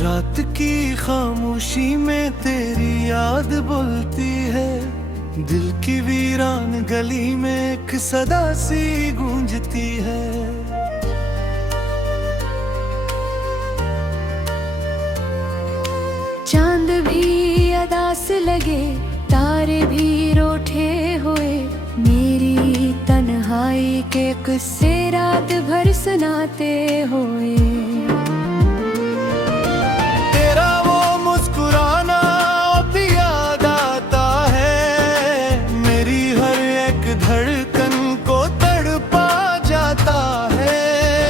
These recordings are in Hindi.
रात की खामोशी में तेरी याद बोलती है, दिल की वीरान गली में एक सदा सी गूंजती है। चांद भी अदास लगे, तारे भी रूठे हुए, मेरी तन्हाई के किस्से रात भर सुनाते हुए। तेरा वो मुस्कुराना अब याद आता है, मेरी हर एक धड़कन को तड़पा जाता है।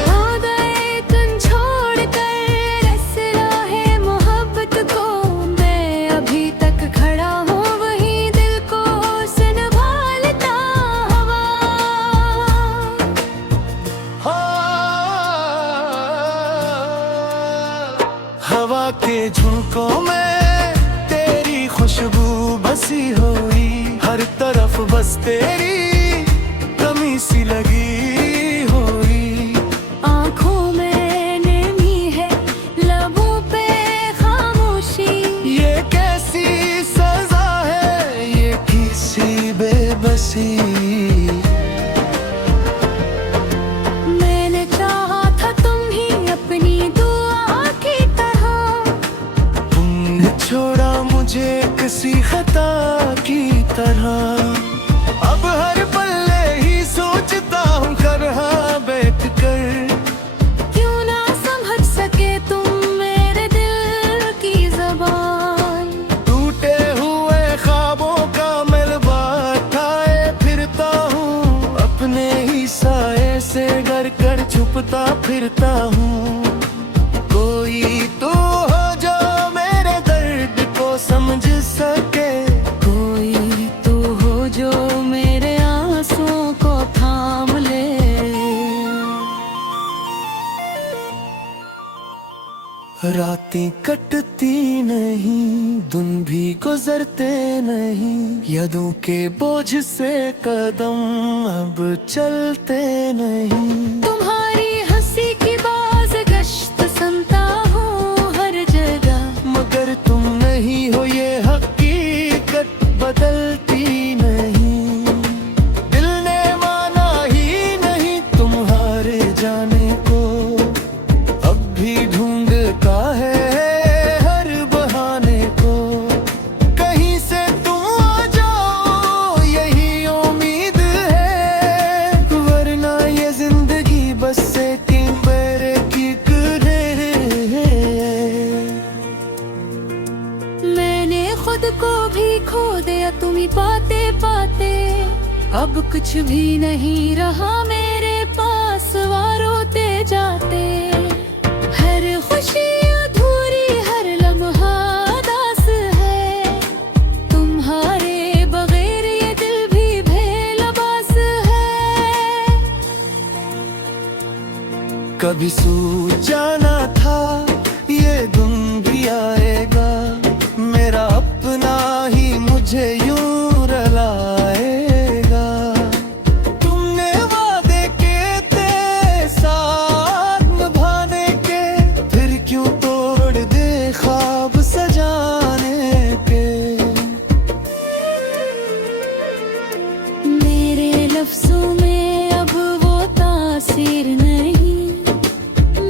आ गए तुम छोड़कर रसराहे मोहब्बत को, मैं अभी तक खड़ा हूँ वही दिल को संभालता हुआ। हवा के झोंकों में तेरी खुशबू बसी हुई, हर तरफ बस तेरी कमी सी लगी हुई। आँखों में नमी है, लबों पे खामोशी, ये कैसी सजा है, ये किसी बेबसी। मैंने चाहा था तुम ही अपनी दुआ की तरह, तुमने छोड़ा मुझे किसी खता की तरह। अब हर पल्ले ही सोचता हूँ करहा बैठ कर, क्यों ना समझ सके तुम मेरे दिल की ज़बान। टूटे हुए ख्वाबों का मलबा उठाए फिरता हूँ, अपने ही साए से डर कर छुपता फिरता हूँ। कोई तो हो जो मेरे दर्द को समझ सके, कोई तो हो जो मेरे आंसुओं को थाम ले। रातें कटती नहीं, दिन भी गुजरते नहीं, यादों के बोझ से कदम अब चलते नहीं। तुम्हारी हंसी की बाज गश्त सुनता हूँ हर जगह, मगर तुम नहीं हो ये हकीकत बदलती नहीं। दिल ने माना ही नहीं तुम्हारे जाने को, अब भी ढूंढता है हर बहाने को। कहीं से तुम आ जाओ यही उम्मीद है, वरना ये जिंदगी बस एक मेरे की करे। मैंने खुद को भी खो दिया तुम्ही पाते पाते, अब कुछ भी नहीं रहा मेरे पास, रोते जाते। हर खुशी अधूरी, हर लम्हा उदास है, तुम्हारे बगैर ये दिल भी बेलबास है। कभी सूझ जाना था ये दिन भी आएगा, मेरा अपना ही मुझे यूं रुलाएगा। तुमने वादे के थे साथ निभाने के, फिर क्यों तोड़ दे ख्वाब सजाने के। मेरे लफ्जों में अब वो तासीर नहीं,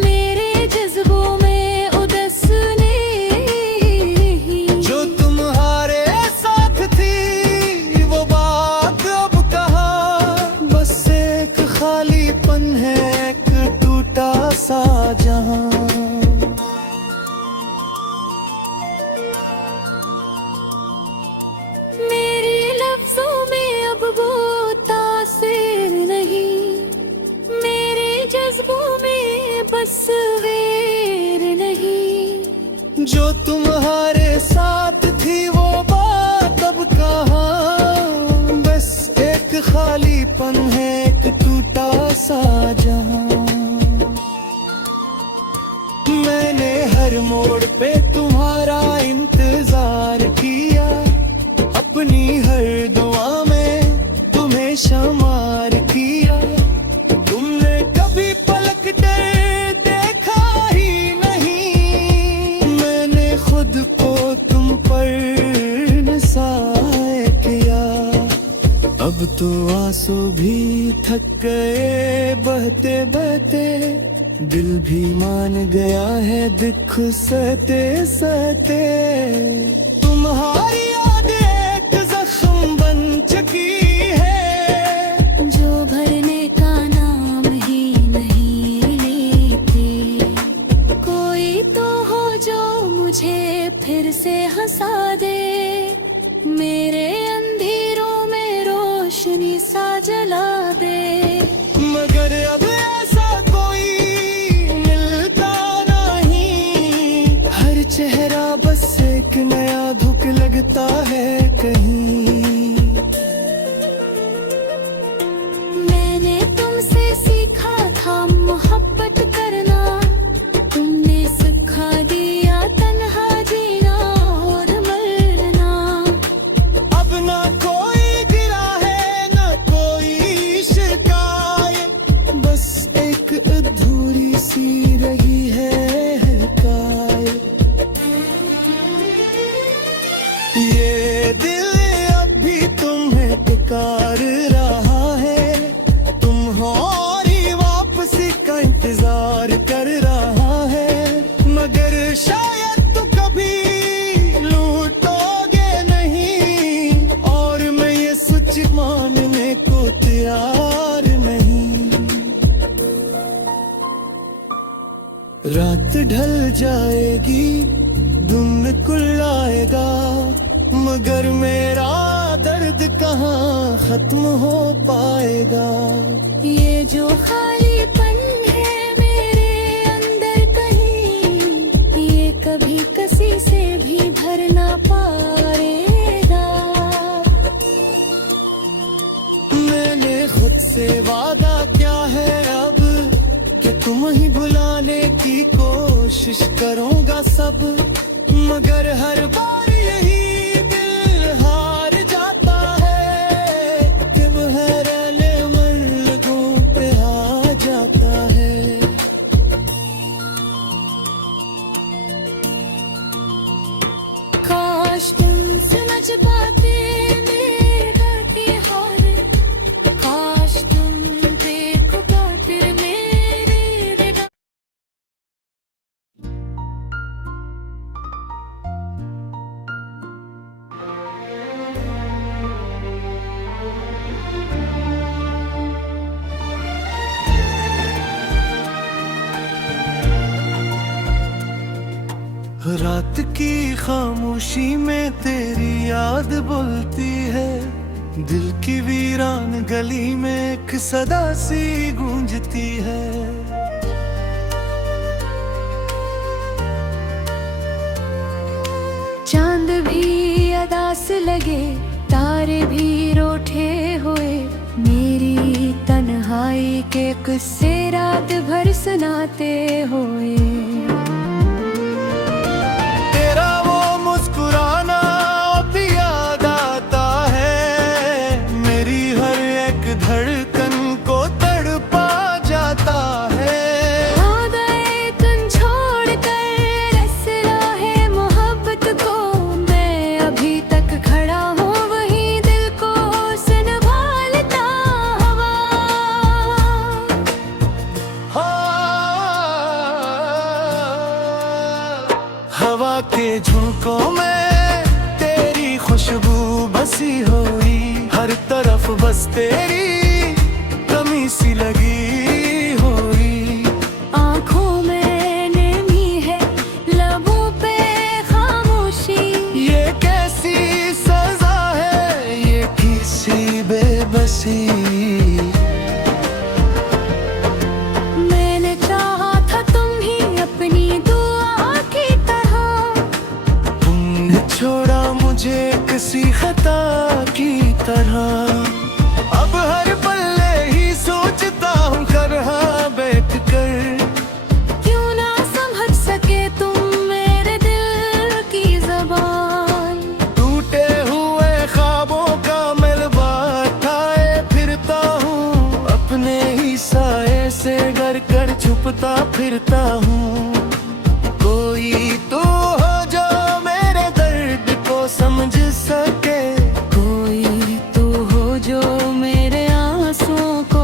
मेरे जज्बों में उदास नहीं। जो तुम्हारे साथ थी वो बात अब कहाँ, बस एक खालीपन है, एक टूटा सा जहां। मेरे लफ्जों में अब वो तासीर नहीं, मेरे जज्बों में बस वेर नहीं। जो तुम्हारे साथ थी वो बात अब कहाँ, बस एक खालीपन है, एक टूटा सा जहां। मैंने हर मोड़ पे तुम्हारा इंतजार किया, अपनी हर दुआ में तुम्हें शुमार किया। तुमने कभी पलक कर देखा ही नहीं, थक गए बहते बहते, दिल भी मान गया है दुख सहते सहते। तुम्हारी याद एक जख्म बन चुकी है, जो भरने का नाम ही नहीं लेते। कोई तो हो जो मुझे फिर से हंसा दे, मेरे अंधेरों में रोशनी सा जला दे। मगर अब ऐसा कोई मिलता नहीं, हर चेहरा बस एक नया धुक लगता है कहीं। मैंने तुमसे सीखा था मोहब्बत करना, तुमने सिखा दिया तन्हा जीना और मरना। अब ना कोई गिरा है ना कोई शिकायत, बस एक अधूरी सी रही है हकायत। ये दिल अब भी तुम्हें पुकार रहा है, तुम हो और ही वापसी का इंतजार कर रहा है। मगर शायद तो कभी लूटोगे नहीं, और मैं ये सच मानने को तैयार नहीं। रात ढल जाएगी धुंध कुल आएगा, मगर मेरा दर्द कहाँ खत्म हो पाएगा। ये जो खालीपन है मेरे अंदर कहीं, ये कभी किसी से भी भर ना पाएगा। मैंने खुद से वादा क्या है अब, कि तुम ही बुलाने की कोशिश करूंगा सब। मगर हर बार यही दिल हार जाता है, तुम हैरान मन लोगों पे आ जाता है। काश तुम समझ पाते मेरे डर की हाल, काश तुम देख पाते मेरे दिल। रात की खामोशी में तेरी याद बोलती है, दिल की वीरान गली में एक सदा सी गूंजती है। चांद भी अदास लगे, तारे भी रूठे हुए, मेरी तन्हाई के किस्से रात भर सुनाते हुए। तेरा वो मुस्कुराना अब याद आता है, मेरी हर एक धड़कन को तड़पा जाता है। आ गए तुम छोड़कर रसला है मोहब्बत को, मैं अभी तक खड़ा हूँ वही दिल को संभालता हवा। हवा के झोंकों में तेरी खुशबू बसी हुई, हर तरफ बस तेरी कमी सी लगी हुई। आँखों में नमी है, लबों पे खामोशी, ये कैसी सजा है, ये किसी बेबसी। मैंने चाहा था तुम ही अपनी दुआ की तरह, तुमने छोड़ा मुझे किसी खता की तरह। अब हर पल्ले ही सोचता हूँ खरहा बैठ कर, क्यों ना समझ सके तुम मेरे दिल की ज़बान। टूटे हुए ख्वाबों का मलबा उठाए फिरता हूँ, अपने ही साए से घर कर छुपता फिरता हूँ। कोई तो हो जो मेरे दर्द को समझ सके, कोई तो हो जो मेरे आंसुओं को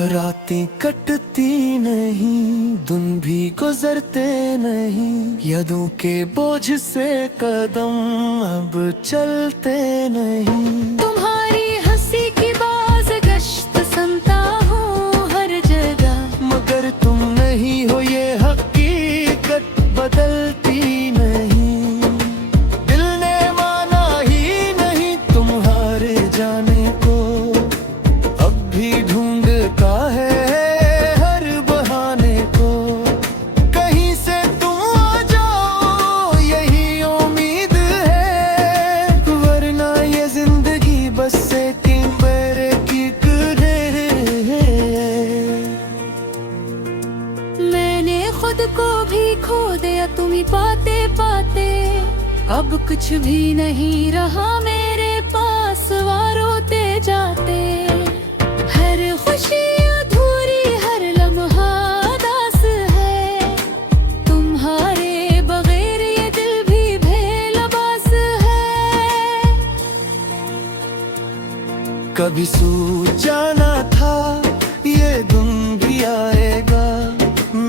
रातें कटती नहीं, दिन भी गुजरते नहीं, यादों के बोझ से कदम अब चलते नहीं। तुम्हारी हंसी की बाज गश्त सुनता हूँ हर जगह, मगर तुम नहीं हो ये हकीकत बदलती नहीं। दिल ने माना ही नहीं तुम्हारे जाने को, अब भी ढूंढता है हर बहाने को। कहीं से तुम आ जाओ यही उम्मीद है, वरना ये जिंदगी बस एक बेरे की मैंने खुद को भी खो दिया तुम्ही पाते पाते। अब कुछ भी नहीं रहा मेरे पास, रोते जाते। हर खुशी अधूरी, हर लम्हा दास है, तुम्हारे बगैर ये दिल भी बेलबास है। कभी सोचा था ये दिन भी आएगा,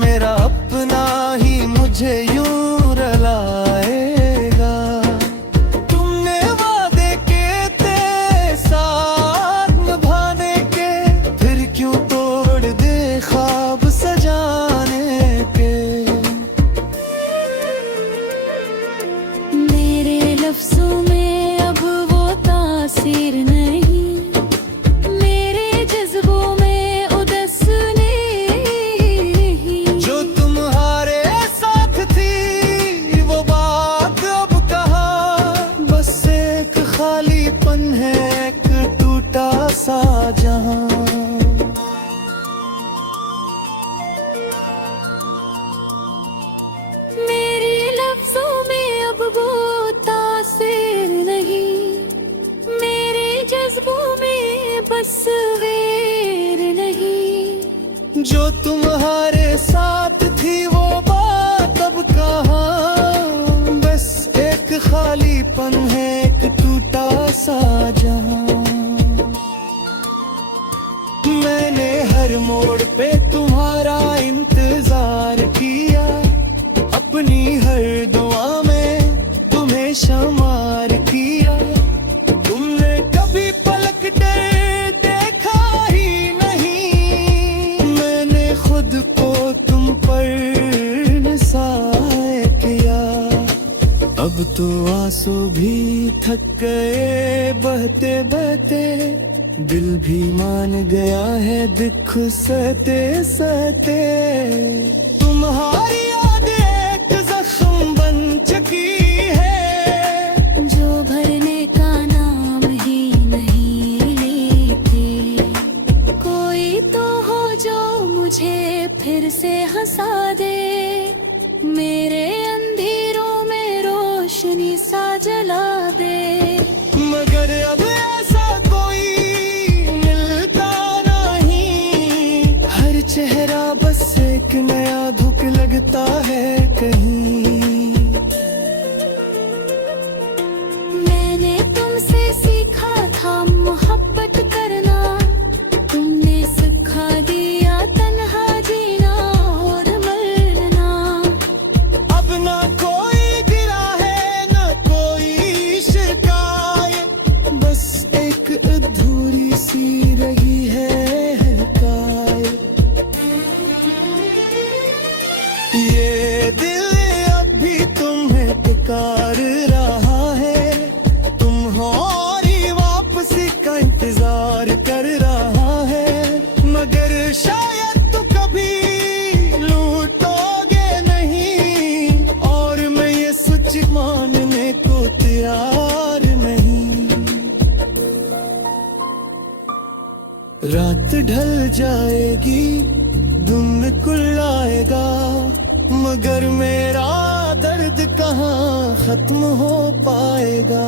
मेरा अपना ही मुझे यूं रुलाएगा। तुमने वादे के थे साथ निभाने के, फिर क्यों तोड़ दे ख्वाब सजाने के। मेरे लफ्जों में अब वो तासीर नहीं, मेरे जज्बों में उदास नहीं। जो तुम्हारे साथ थी वो बात अब कहाँ, बस एक खालीपन है, एक टूटा सा जहां। मेरे लफ्जों में अब वो तासीर नहीं, मेरे जज्बों में बस वेर नहीं। जो तुम्हारे साथ थी वो बात अब कहाँ, बस एक खालीपन है, एक टूटा सा जहां। मैंने हर मोड़ पे तुम्हारा इंतजार किया, अपनी हर दुआ में तुम्हें शुमार किया। तुमने कभी पलक कर देखा ही नहीं, मैंने खुद को तुम पर निसार किया। अब तो आंसू भी थक गए बहते बहते, दिल भी मान गया है दुख सहते सहते। तुम्हारी यादें एक जख्म बन चुकी है, जो भरने का नाम ही नहीं लेते। कोई तो हो जो मुझे फिर से हंसा दे, मेरे अंधेरों में रोशनी सा जला दे। मगर अब ऐसा कोई मिलता नहीं, हर चेहरा बस एक नया धुक लगता है कहीं। मैंने तुमसे सीखा था मोहब्बत करना, तुमने सिखा दिया तन्हा जीना और मरना। अब ना कोई गिरा है ना कोई शिकायत, बस एक अधूरी सी रही है हकायत। ये दिल अब भी तुम्हें पुकार रहा है, तुम हो और ही वापसी का इंतजार कर रहा है। मगर शायद तो कभी लूटोगे नहीं, और मैं ये सच मानने को तैयार नहीं। रात ढल जाएगी, दिन खुल आएगा, मगर मेरा दर्द कहाँ खत्म हो पाएगा।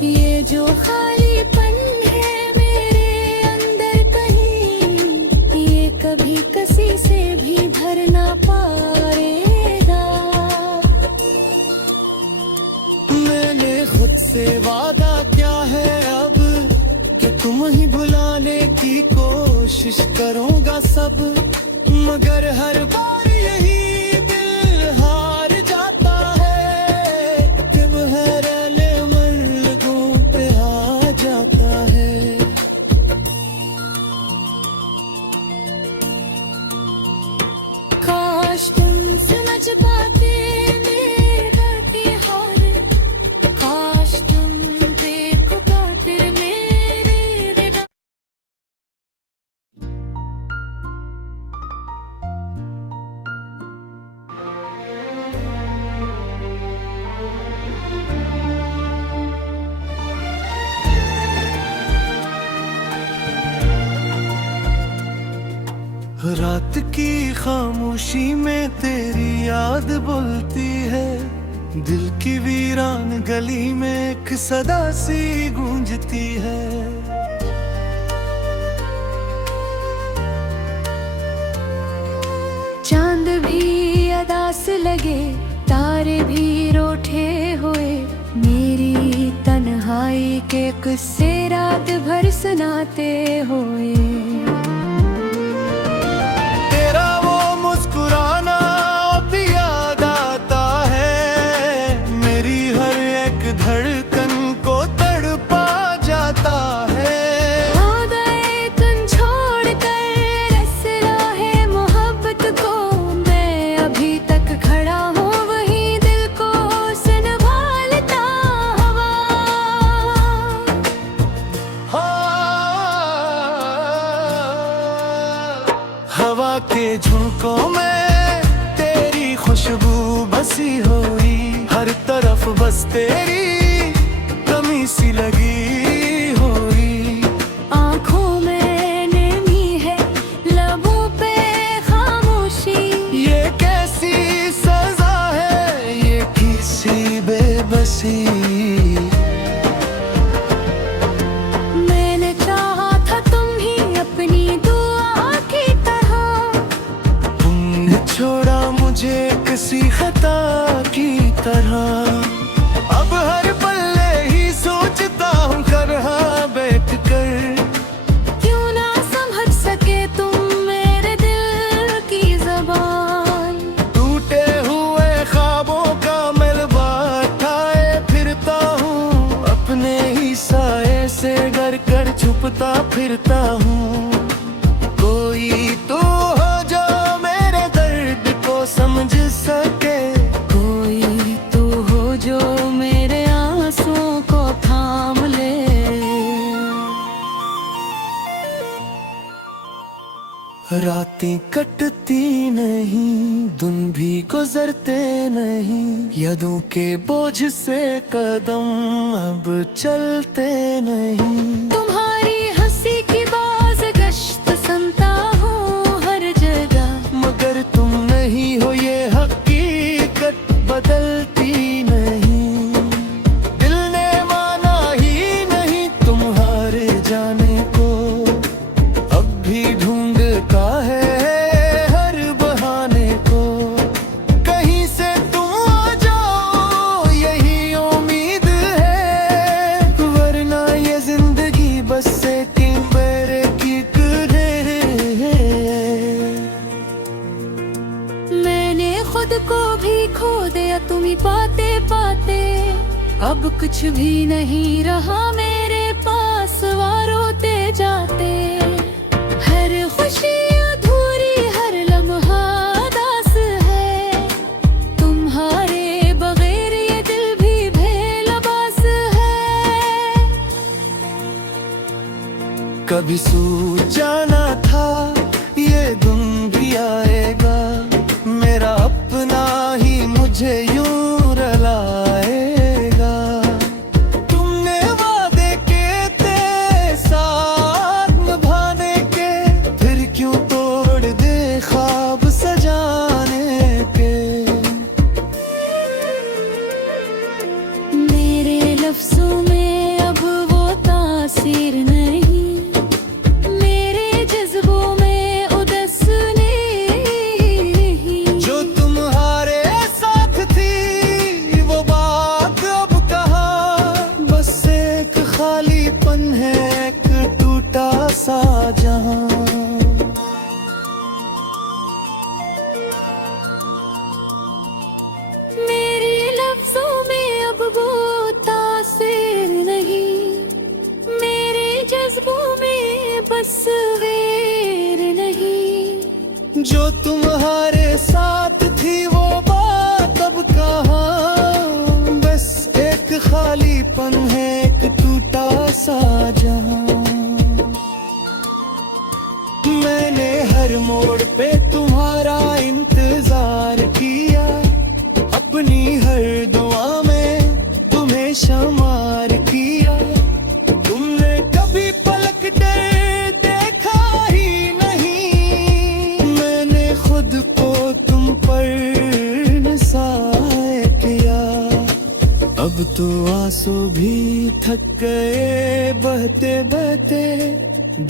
ये जो खालीपन है मेरे अंदर कहीं, ये कभी किसी से भी भर ना पाएगा। मैंने खुद से वादा क्या है अब, कि तुम ही भुलाने की कोशिश करूंगा सब, मगर हर बार यही दिल हार जाता है। तुम हर लोगों पे आ जाता है। काश तुम समझ पाते मेरे दर्द की हाल, काश तुम देख पाते मेरे दिल। रात की खामोशी में तेरी याद बोलती है, दिल की वीरान गली में एक सदा सी गूंजती है। चांद भी अदास लगे, तारे भी रूठे हुए, मेरी तन्हाई के किस्से रात भर सुनाते हुए। तेरा वो मुस्कुराना अब याद आता है, मेरी हर एक धड़कन को तड़पा जाता है। आ गए तुम छोड़ कर रसराहे मोहब्बत को, मैं अभी तक खड़ा हूँ वही दिल को संभालता हवा। हवा के झोंकों में तेरी खुशबू बसी हुई, हर तरफ बस तेरी कमी सी लगी हुई। आँखों में नमी है, लबों पे खामोशी, ये कैसी सजा है, ये किसी बेबसी। मैंने चाहा था तुम ही अपनी दुआ की तरह, तुमने छोड़ा मुझे किसी खता की तरह। अब हर पल्ले ही सोचता हूँ खरहा बैठ कर, क्यों ना समझ सके तुम मेरे दिल की ज़बान। टूटे हुए ख्वाबों का मलबा उठाए फिरता हूँ, अपने ही साए से डर कर छुपता फिरता हूँ। कोई तो हो जो मेरे दर्द को समझ सके, कोई तो हो जो मेरे आंसुओं को थाम ले। रातें कटती नहीं, दिन भी गुजरते नहीं, यादों के बोझ से कदम अब चलते नहीं। तुम्हारी हंसी की बाज गश्त सुनता हूँ हर जगह, मगर तुम नहीं हो ये हकीकत बदलती नहीं। दिल ने माना ही नहीं तुम्हारे जाने को, अब भी ढूंढता है हर बहाने को। कहीं से तुम आ जाओ यही उम्मीद है, वरना ये जिंदगी बस एक मेरे की करे। मैंने खुद को भी खो दिया तुम्ही पाते पाते, अब कुछ भी नहीं रहा मेरे पास, वारोते जाते। हर खुशी अधूरी, हर लम्हा दास है, तुम्हारे बगैर ये दिल भी बेलबास है। कभी सूझ जाना था ये दिन भी आएगा, मेरा अपना ही मुझे यूं रलाएगा। तुमने वादे के थे साथ निभाने के, फिर क्यों तोड़ दे ख्वाब सजाने के। मेरे लफ्जों में अब वो तासीर नहीं, मेरे जज्बों में उदासने सा जहां। मेरे लफ्जों में अब वो तासीर नहीं, मेरे जज्बों में बस वेर नहीं। जो तुम्हारे साथ थी वो बात अब कहाँ, बस एक खालीपन है, एक टूटा सा जहां। मैंने हर मोड़ पे तुम्हारा इंतजार किया, अपनी हर दुआ में तुम्हें शुमार किया। तुमने कभी पलक कर देखा ही नहीं, मैंने खुद को तुम पर निसार किया। अब तो आंसू भी थक गए बहते बहते,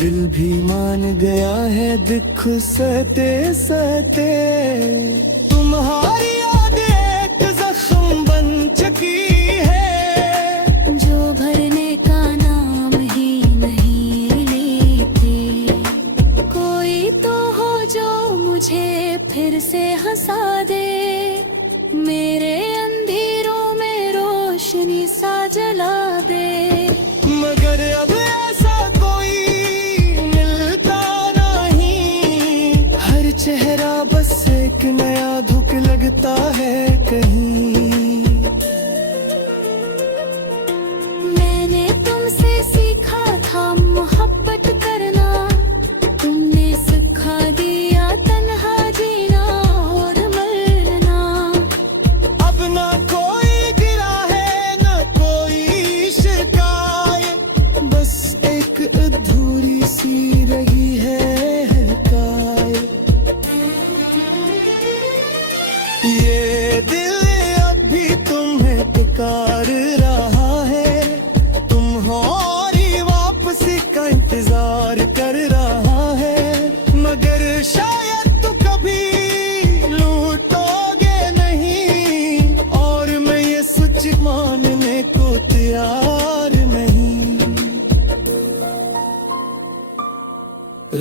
दिल भी मान गया है दुख सहते सहते। तुम्हारी यादें एक जख्म बन चुकी है, जो भरने का नाम ही नहीं लेते। कोई तो हो जो मुझे फिर से हंसा दे, मेरे अंधेरों में रोशनी सा जला दे। मगर अब ऐसा कोई मिलता नहीं, हर चेहरा बस एक नया दुख लगता है कहीं। मैंने तुमसे सीखा था मोहब्बत करना, तुमने सिखा दिया तन्हा जीना और मरना। अब ना कोई गिरा है ना कोई शिकायत, बस एक अधूरी सी रही है हकायत। ये दिल अब भी तुम्हें पुकार रहा है, तुम हो और ही वापसी का इंतजार कर रहा है। मगर शायद तो कभी लूटोगे नहीं, और मैं ये सच मानने को तैयार नहीं।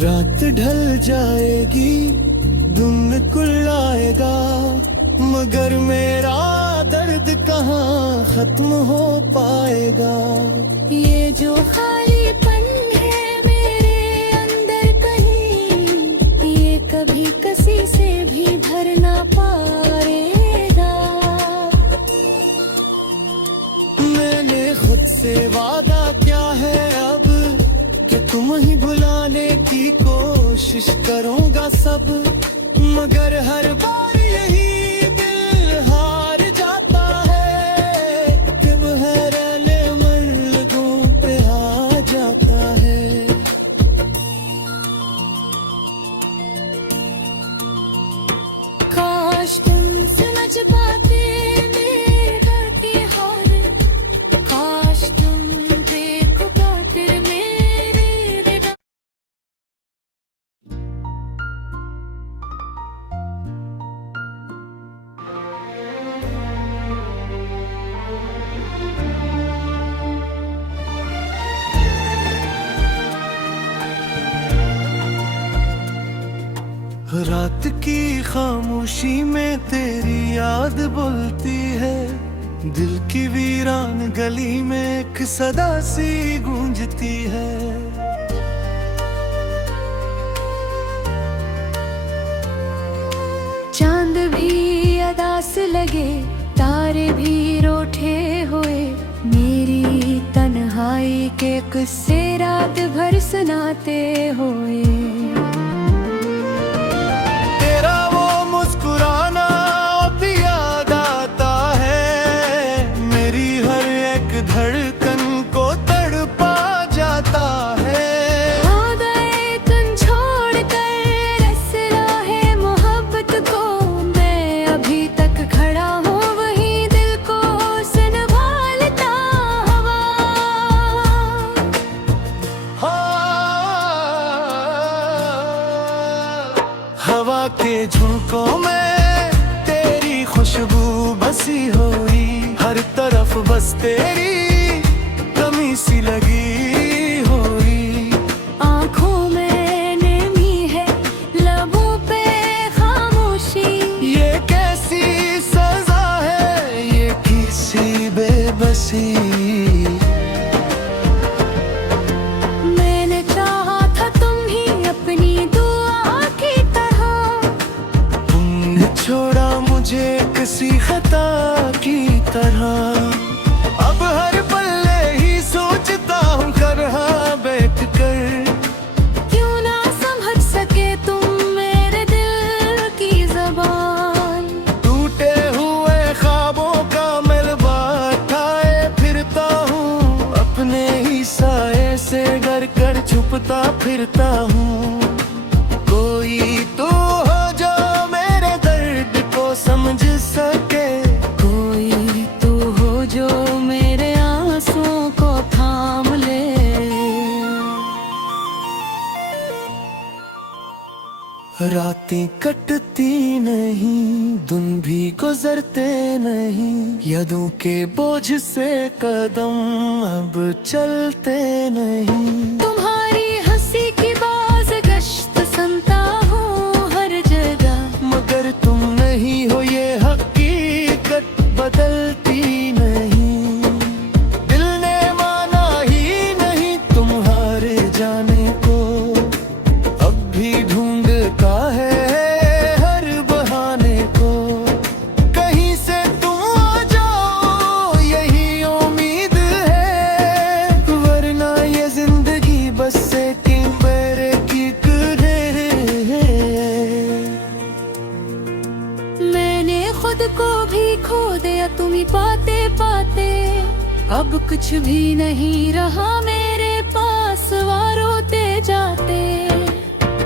रात ढल जाएगी, दिन खुल आएगा, मगर मेरा दर्द कहाँ खत्म हो पाएगा। ये जो खालीपन है मेरे अंदर कहीं, ये कभी किसी से भी भर ना पाएगा। मैंने खुद से वादा क्या है अब, कि तुम ही भुलाने की कोशिश करूंगा सब। मगर हर बार यही दिल हार जाता है, तुम हैरान मन लोगों पे आ जाता है। काश तुम समझ पाते मेरे डर की हार, काश तुम देख पाते मेरे डर। रात की खामोशी में तेरी याद बोलती है, दिल की वीरान गली में एक सदा सी गूंजती है। चांद भी अदास लगे, तारे भी रूठे हुए, मेरी तन्हाई के किस्से रात भर सुनाते हुए। तेरा वो मुस्कुराना अब याद आता है, मेरी हर एक धड़कन को तड़पा जाता है। हो गए तुम छोड़ कर रसराहे मोहब्बत को, मैं अभी तक खड़ा हूँ वही दिल को संभालता हवा। हवा के झोंकों में तेरी खुशबू बसी हुई, हर तरफ बस तेरी कमी सी लगी हुई। आँखों कर छुपता फिरता हूँ। कोई तो हो जो मेरे दर्द को समझ सके, कोई तो हो जो मेरे आंसुओं को थाम ले। रातें कटती नहीं, दिन भी गुजरते नहीं, यादों के बोझ से कदम अब चलते नहीं। तुम्हारी हंसी की बाज गश्त सुनता हूँ हर जगह, मगर तुम नहीं हो ये हकीकत बदलती नहीं। दिल ने माना ही नहीं तुम्हारे जाने को, अब भी ढूंढता है हर बहाने को। कहीं से तुम आ जाओ यही उम्मीद है, वरना ये जिंदगी बस एक बेरे की करे। मैंने खुद को भी खो दिया तुम्ही पाते पाते, अब कुछ भी नहीं रहा मेरे पास, रोते जाते।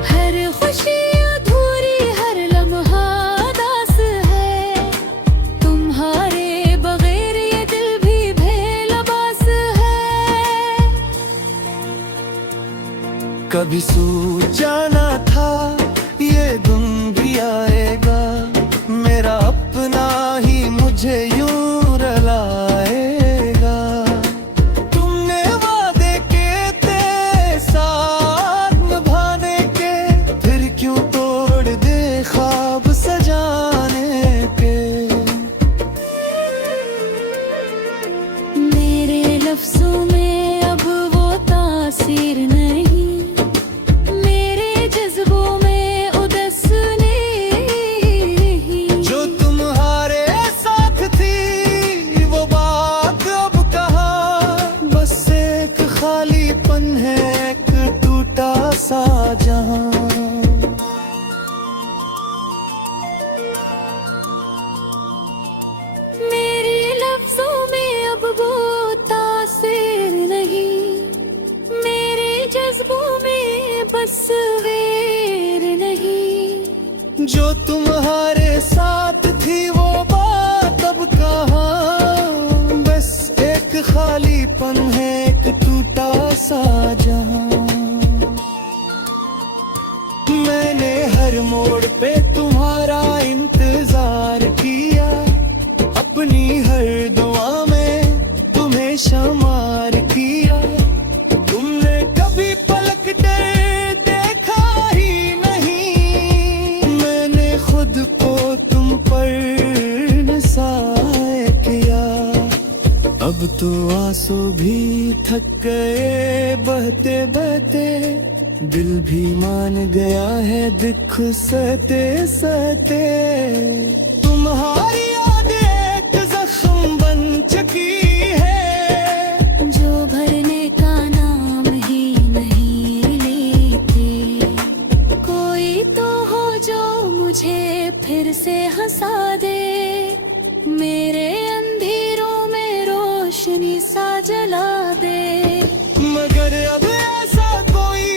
हर खुशी अधूरी, हर लम्हा उदास है, तुम्हारे बगैर ये दिल भी बेलबास है। कभी सूझ जाना था ये दिन भी आएगा, मेरा अपना ही मुझे यूं रुलाएगा। तुमने वादे के थे साथ निभाने के, फिर क्यों तोड़ दे ख्वाब सजाने के। मेरे लफ्जों में अब वो तासीर नहीं, मेरे जज्बों में उदास नहीं। जो तुम्हारे साथ थी वो बात अब कहाँ, बस एक खालीपन है, एक टूटा सा जहां। मेरे लफ्जों में अब वो तासीर नहीं, मेरे जज्बों में बस वेर नहीं। जो तुम्हारे साथ थी वो बात अब कहाँ, बस एक खालीपन है, एक टूटा सा जहां। मैंने हर मोड़ पे तुम्हारा इंतजार किया, अपनी हर दुआ में तुम्हें शुमार किया। तुमने कभी पलक कर देखा ही नहीं, मैंने खुद को तुम पर निसार किया। अब तो आंसू भी थक गए बहते बहते, दिल भी मान गया है दुख सहते सहते। तुम्हारी यादें एक जख्म बन चुकी है, जो भरने का नाम ही नहीं लेते। कोई तो हो जो मुझे फिर से हंसा दे, मेरे अंधेरों में रोशनी सा जला दे। मगर अब ऐसा कोई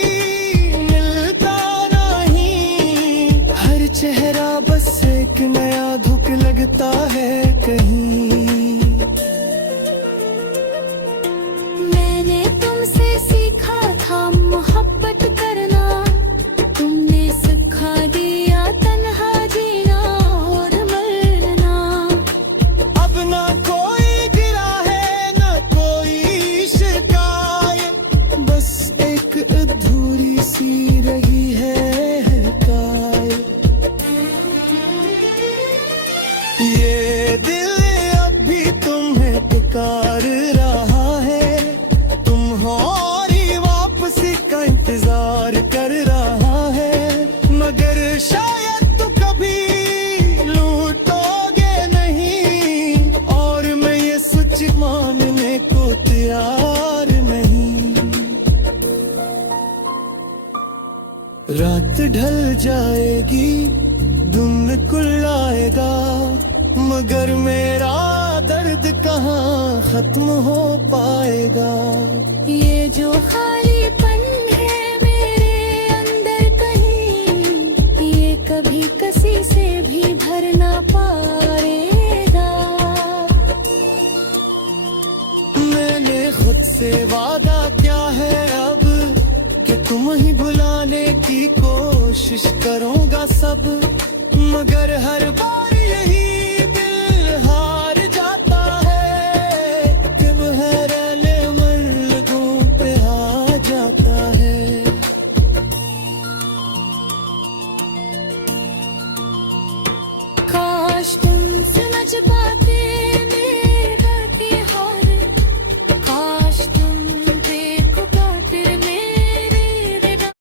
मिलता नहीं, हर चेहरा बस एक नया धुक लगता है कहीं। मैंने तुमसे सीखा था मोहब्बत करना, तुमने सिखा दिया तन्हा जीना और मरना। अब ना कोई गिरा है ना कोई शिकायत, बस एक अधूरी सी रही है हकायत। ये दिल अब भी तुम्हें पुकार रहा है, तुम्हारी वापसी का इंतजार कर रहा है। मगर शायद तुम कभी लूटोगे नहीं, और मैं ये सच मानने को तैयार नहीं। रात ढल जाएगी, दिन खुल आएगा, मगर मेरा दर्द कहाँ खत्म हो पाएगा। ये जो खालीपन तुम ही भुलाने की कोशिश करूंगा सब, मगर हर बार यही